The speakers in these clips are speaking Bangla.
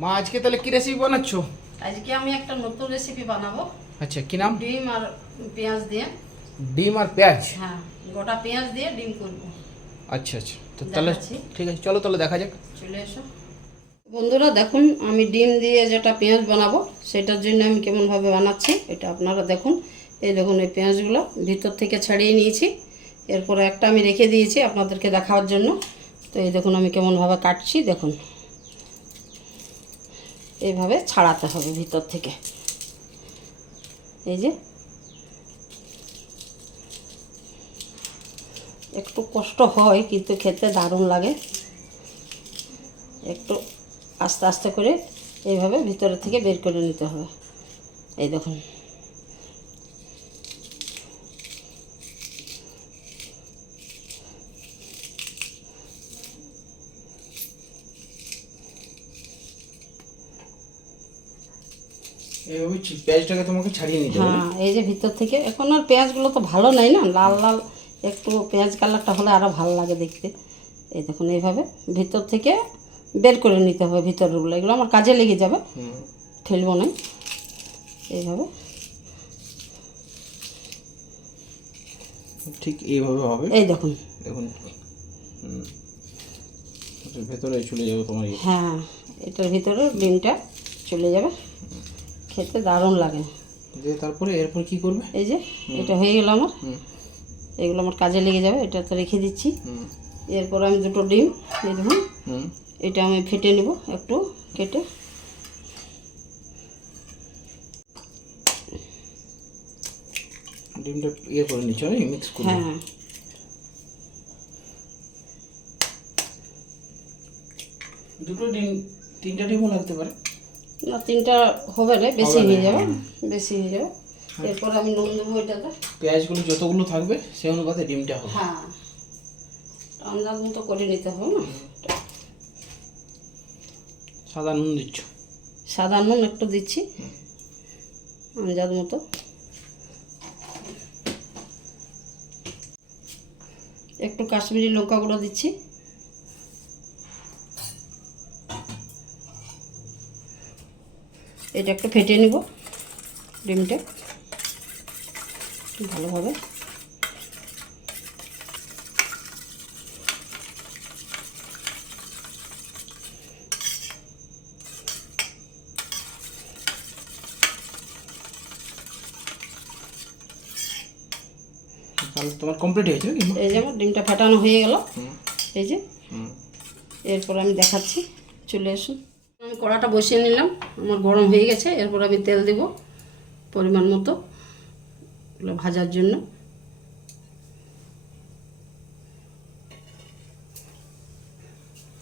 মা আজকে তাহলে কি রেসিপি বানাচ্ছো? আজকে আমি একটা নতুন রেসিপি বানাবো। আচ্ছা, কি নাম? ডিম আর পেঁয়াজ দিয়ে। ডিম আর পেঁয়াজ? হ্যাঁ, গোটা পেঁয়াজ দিয়ে ডিম করব। আচ্ছা আচ্ছা, তো তাহলে দেখাচ্ছি। ঠিক আছে, চলো তাহলে দেখা যাক। চলে এসো বন্ধুরা, দেখুন আমি ডিম দিয়ে যেটা পেঁয়াজ বানাবো সেটার জন্য আমি কেমনভাবে বানাচ্ছি এটা আপনারা দেখুন। এই দেখুন, এই পেঁয়াজগুলো ভিতর থেকে ছাড়িয়ে নিয়েছি, এরপরে একটা আমি রেখে দিয়েছি আপনাদেরকে দেখাবার জন্য। তো এই দেখুন আমি কেমনভাবে কাটছি, দেখুন এইভাবে ছাড়াতে হবে ভিতর থেকে। এই যে একটু কষ্ট হয় কিন্তু খেতে দারুণ লাগে। একটু আস্তে আস্তে করে এইভাবে ভিতরে থেকে বের করে নিতে হবে। এই দেখুন, এইভাবে পেঁয়াজটাকে তোমাকে ছাড়িয়ে নিতে হবে। হ্যাঁ এই যে ভিতর থেকে। এখন আর পেঁয়াজগুলো তো ভালো নাই না, লাল লাল একটু পেঁয়াজ কালারটা হলে আরও ভালো লাগে দেখতে। এই দেখুন এইভাবে ভিতর থেকে বের করে নিতে হবে ভিতরগুলো, এগুলো আমার কাজে লেগে যাবে, ফেলবো না। এইভাবে ঠিক এইভাবে হবে। এই দেখুন, দেখুন ভেতরে চলে যাবে তোমার। হ্যাঁ এটার ভিতরে ডিমটা চলে যাবে, খেতে দারুণ লাগে। দিয়ে তারপরে এরপর কি করবে? এই যে এটা হয়ে গেল আমার, এগুলো আমার কাজে লেগে যাবে, এটা তো রেখে দিচ্ছি। এরপর আমি দুটো ডিম, এই দেখুন এটা আমি ফেটে নেব একটু কেটে। ডিমটা করে নিচ্ছ, মিক্স করে। হ্যাঁ দুটো ডিম, তিনটা ডিমও লাগতে পারে। না, তিনটা হবে না, বেশি হয়ে যাবে, বেশি হয়ে যাবে। এরপর আমি নুন দেবো এটাতে। পেঁয়াজগুলো যতগুলো থাকবে সেই অনুপাতে ডিমটা হবে। হ্যাঁ, আন্দাজ মতো করে নিতে হবে না। সাদা নুন দিচ্ছ? সাদা নুন একটু দিচ্ছি আন্দাজ মতো। একটু কাশ্মীরি লঙ্কা গুঁড়ো দিচ্ছি। এটা একটু ফেটিয়ে নিব ডিমটা ভালোভাবে। তাহলে তোমার কমপ্লিট হয়েছে নাকি? এই যে আমার ডিমটা ফাটানো হয়ে গেল। এই যে এরপর আমি দেখাচ্ছি, চলে আসুন। আমি কড়াটা বসিয়ে নিলাম, আমার গরম হয়ে গেছে। এরপর আমি তেল দেব পরিমাণ মতো এগুলো ভাজার জন্য।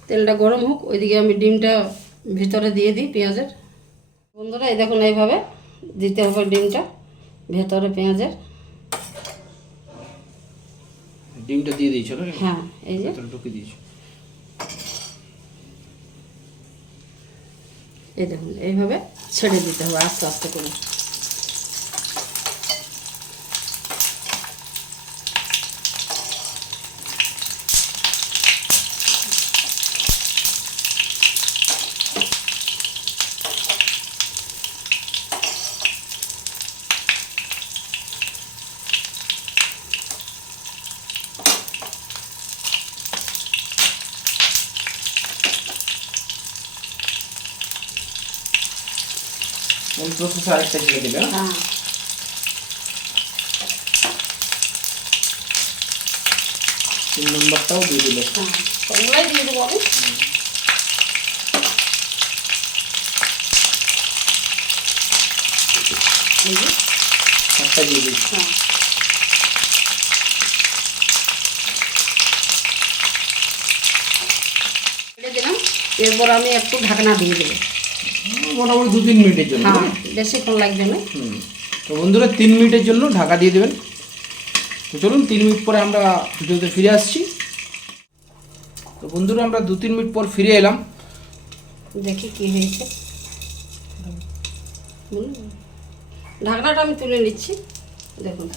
তেলটা গরম হোক, ওইদিকে আমি ডিমটা ভিতরে দিয়ে দিই পেঁয়াজের। বন্ধুরা এই দেখুন, এইভাবে দিতে হবে ডিমটা ভেতরে পেঁয়াজের। ডিমটা দিয়ে দিয়েছো না? হ্যাঁ এই যে ঢুকে দিয়েছো। এই দেখুন এইভাবে ছেড়ে দিতে হবে আস্তে আস্তে করে। ওই প্রসেসে আরেকটা দিয়ে দিলে। হ্যাঁ 3 নম্বরটাও দিয়ে দিলে। হ্যাঁ, সবগুলাই দিয়ে দেবো আমি। এই যে একটা দিয়ে দিচ্ছি। হ্যাঁ দিলাম। এরপর আমি একটু ঢাকনা দিয়ে দেবো, মোটামুটি 2-3 মিনিটের জন্য। হ্যাঁ বেশিক্ষণ লাগবে না। তো বন্ধুরা 3 মিনিটের জন্য ঢাকা দিয়ে দেবেন। তো চলুন 3 মিনিট পরে আমরা ভিডিওতে ফিরে আসছি। তো বন্ধুরা আমরা 2-3 মিনিট পর ফিরে এলাম। দেখি কি হয়েছে। ঢাকনাটা আমি তুলে নিচ্ছি, দেখুন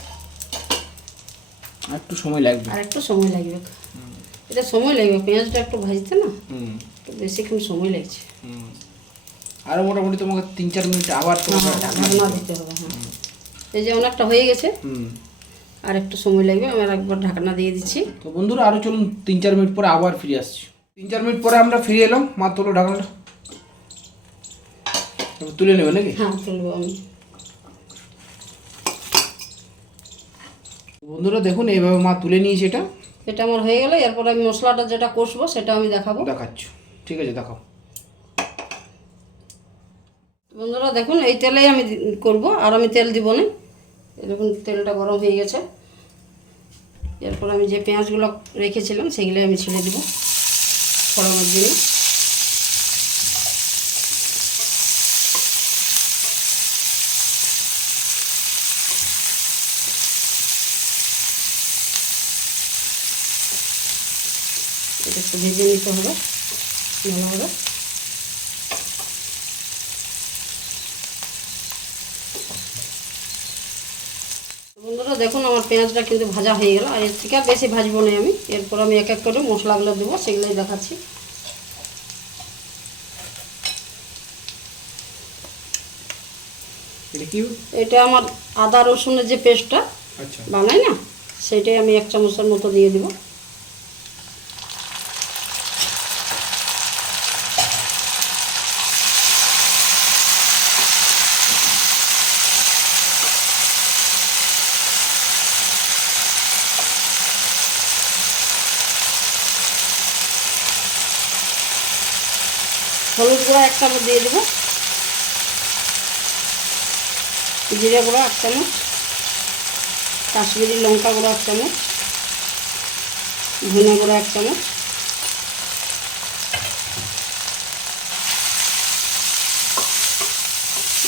একটু সময় লাগবে। আর একটু সময় লাগবে, এটা সময় লাগবে পেঁয়াজটা একটু ভাজতে না, একটু বেশিক্ষণ সময় লাগছে। আরও মোটামুটি তোমাকে 3-4 মিনিট আবার তোমাকে ঢাকনা ঢাকনা দিতে হবে। হ্যাঁ, এই যে অনেকটা হয়ে গেছে, আর একটু সময় লাগবে, আমি একবার ঢাকনা দিয়ে দিচ্ছি। তো বন্ধুরা আরও চলুন 3-4 মিনিট পরে আবার ফিরে আসছি। 3-4 মিনিট পরে আমরা ফিরে এলাম। মা তোলো ঢাকনাটা, তুলে নেবে নাকি? হ্যাঁ, তুলবো আমি। বন্ধুরা দেখুন এইভাবে মা তুলে নিয়েছে এটা। এটা আমার হয়ে গেলে এরপর আমি মশলাটা যেটা কষবো সেটা আমি দেখাবো। দেখাচ্ছ, ঠিক আছে দেখাও। বন্ধুরা দেখুন এই তেলেই আমি করব, আর আমি তেল দিব না। দেখুন তেলটা গরম হয়ে গেছে। এরপর আমি যে পেঁয়াজগুলো রেখেছিলাম সেগুলো আমি ছেড়ে দেবো ফোড়ানোর জন্য। এটা একটু ভেজে নিতে হবে ভালোভাবে। বন্ধুরা দেখুন আমার পেঁয়াজটা কিন্তু ভাজা হয়ে গেল, আর এর থেকে আর বেশি ভাজবো না আমি। এরপর আমি এক এক করে মশলাগুলো দেবো, সেগুলোই দেখাচ্ছি। এটা কি? এটা আমার আদা রসুনের যে পেস্টটা আচ্ছা বানাই না, সেটাই আমি 1 চামচের মতো দিয়ে দেবো। হলুদ গুঁড়া 1 চামচ দিয়ে দেবো, জিরে গুঁড়া 1 চামচ, কাশ্মীরি লঙ্কা গুঁড়া 1 চামচ, ধনে গুঁড়া 1 চামচ,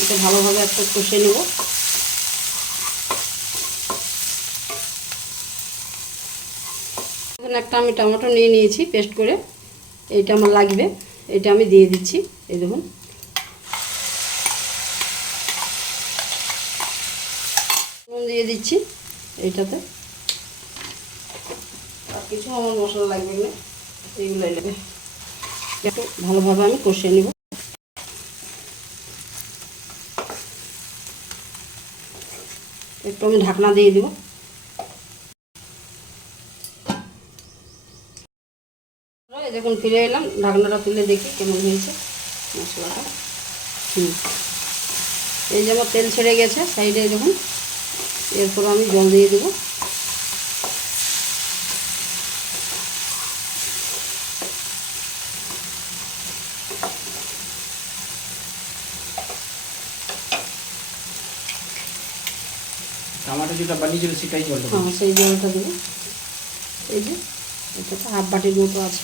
এটা ভালোভাবে একটু কষে নেব। এখানে একটা আমি টমেটো নিয়ে নিয়েছি পেস্ট করে, এইটা আমার লাগবে, এটা আমি দিয়ে দিচ্ছি। এই দেখুন নুন দিয়ে দিচ্ছি এইটাতে, আর কিছু আমার মশলা লাগবে না, এইগুলোই লাগবে। একটু ভালোভাবে আমি কষিয়ে নিব। একটু আমি ঢাকনা দিয়ে দিব। যখন ফিরে এলাম ঢাকনাটা তুলে দেখি কেমন হয়েছে মশলাটা। এই যে আমার তেল ছেড়ে গেছে সাইডে দেখুন। এরপর আমি জল দিয়ে দেবো। টমেটো যেটা বানিয়েছিল সেটাই জলটা? হ্যাঁ, সেই জলটা দেবো। এই যে এটা তো হাফ বাটির মতো আছে।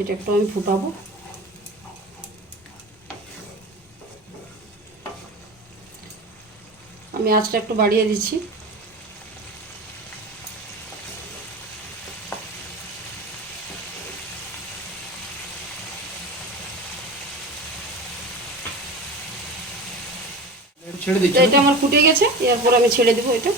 এটা একটু আমি ফুটাবো। আমি আঁচটা একটু বাড়িয়ে দিচ্ছি। ছেড়ে দিচ্ছি। এটা আমার ফুটে গেছে, এরপর আমি ছেড়ে দেবো এটা।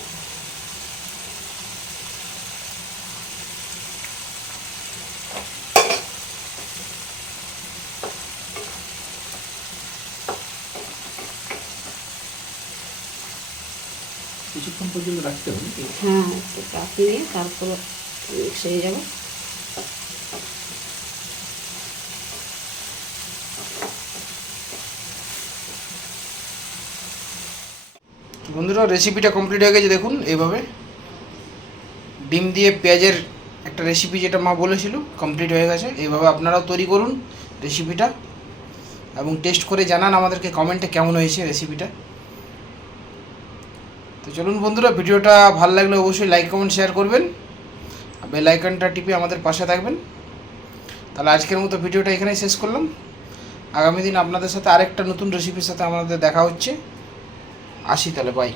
কিছুক্ষণ পর্যন্ত রাখতে হবে। হ্যাঁ, একটু কাপ নিয়ে তারপর মিক্স হয়ে যাবে। বন্ধুরা রেসিপিটা কমপ্লিট হয়ে গেছে। দেখুন এইভাবে ডিম দিয়ে পেঁয়াজের একটা রেসিপি যেটা মা বলেছিল কমপ্লিট হয়ে গেছে। এইভাবে আপনারাও তৈরি করুন রেসিপিটা এবং টেস্ট করে জানান আমাদেরকে কমেন্টে কেমন হয়েছে রেসিপিটা। তো চলুন বন্ধুরা, ভিডিওটা ভালো লাগলে অবশ্যই লাইক কমেন্ট শেয়ার করবেন, বেল আইকনটা টিপে আমাদের পাশে থাকবেন। তাহলে আজকের মতো ভিডিওটা এখানেই শেষ করলাম। আগামী দিন আপনাদের সাথে আরেকটা নতুন রেসিপির সাথে আমাদের দেখা হচ্ছে। আসি তাহলে, বাই।